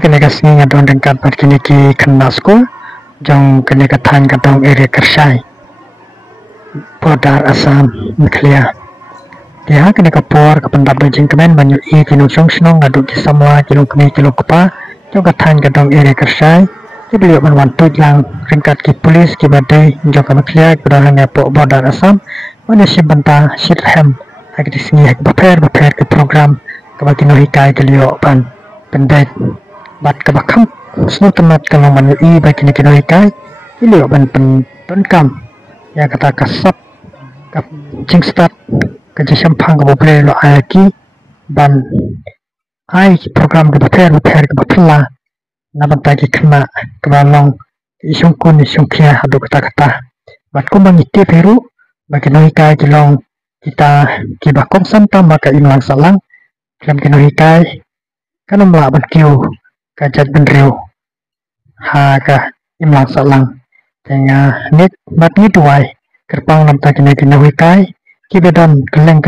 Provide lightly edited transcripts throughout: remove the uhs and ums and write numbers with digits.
kene kasih ngadon dengkat mat kini ki kena school jong kene katan kadang area Kersai Podar Asam Clear dia kene kapor kapendap dojing kemen banyu i kinu song snong ngadu ki semua kilo kemi kilo kepa jong katan kadang area Kersai di beliau menwantu lang ringkat ki polis ki badai jong kami clear kedahan po Podar Asam mana si bentang sirhem hak di sini hak beper ke program kabaki no hikai ke liok pan pendek bat kabakam semua temat kalau manu i bagi ni kino hikai liok ban penkam ya kata kasap kap jing start kerja sampang ke boleh lo ayaki ban ai program ke beper ke bapla na bantagi kena kebalong isung kun isung kia adu kata bat ko mangiti peru bagi no hikai kilong kita kibakong santam maka imlang salang dalam kino hikai kan melaban kiu kajat benriu ha ka imlang salang tengah nit bat ni tuai kerpang nam tak kino hikai kibedan keleng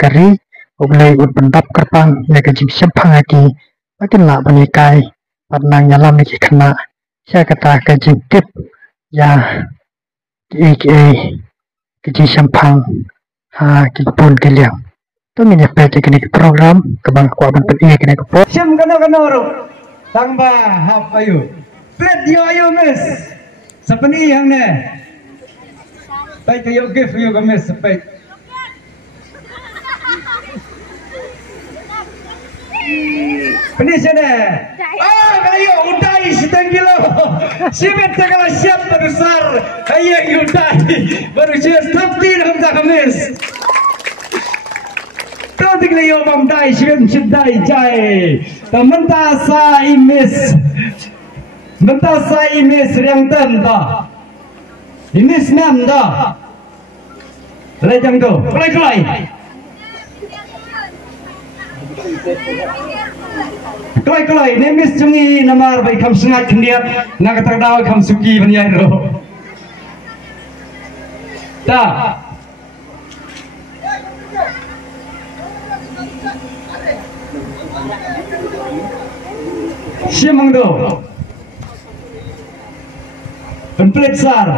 kari ublei ut bendap kerpang ya kajim sempang aki makin la banikai patnang nyalam ni kena saya kata kajim tip ya kajim sempang ha kipun keliang tu minyak peti kini program kebang kuaban peti kini kepo siam kano ro tangba hap ayu plet yo ayu mes sapani yang ne pai kayo give yo games pai Peni sana kayo udai setengah kilo sibet segala siap terbesar kayo udai baru just tapi dalam games Tadi kalian mamdai siapa ciptai jai, mentasa imes yang tenda, imes nanda, lejang tu, kelai, nemis cungi namar baik kam sengat kendiat, nak terdau kam suki banyai ro, dah. Siamang do penpelit sar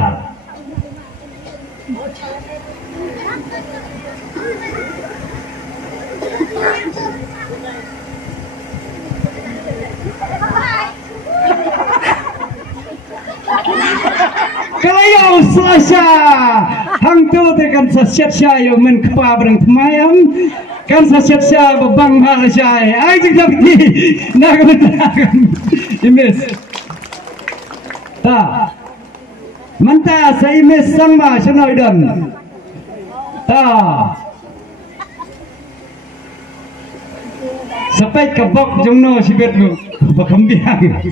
Kelayu Selasa hang tu tekan sasiat saya men kepa berang temayam kan sasiat saya bebang hal saya ai jeng tapi nak betul imes ta manta saya imes sama senoi dan ta sampai kebok jengno sibet bakembiang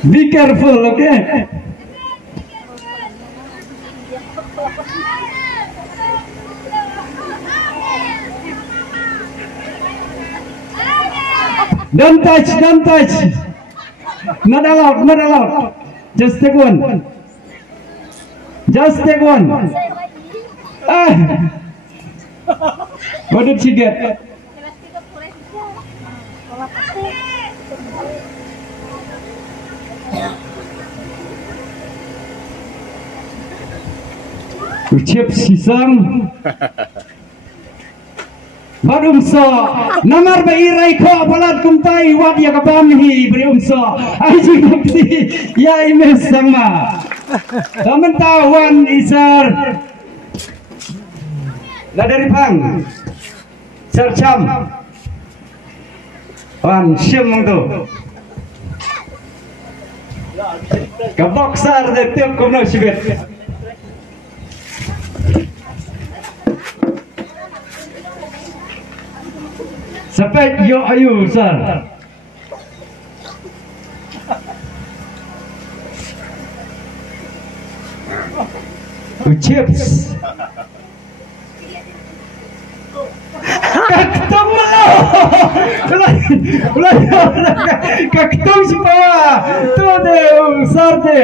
be careful, okay? Don't touch. Not allowed. Just take one. What did she get? Ucap sisang badumso namar bairai ko balat kumtai wat ya kabamhi berumso aji bukti ya imes sama teman tawan isar la dari pang sercam wan siam tu kaboksar de tiap kono sibet Sampai yo ayu sar. Chips. Kaktung lo. Kaktung si bawah. Tu de sar de.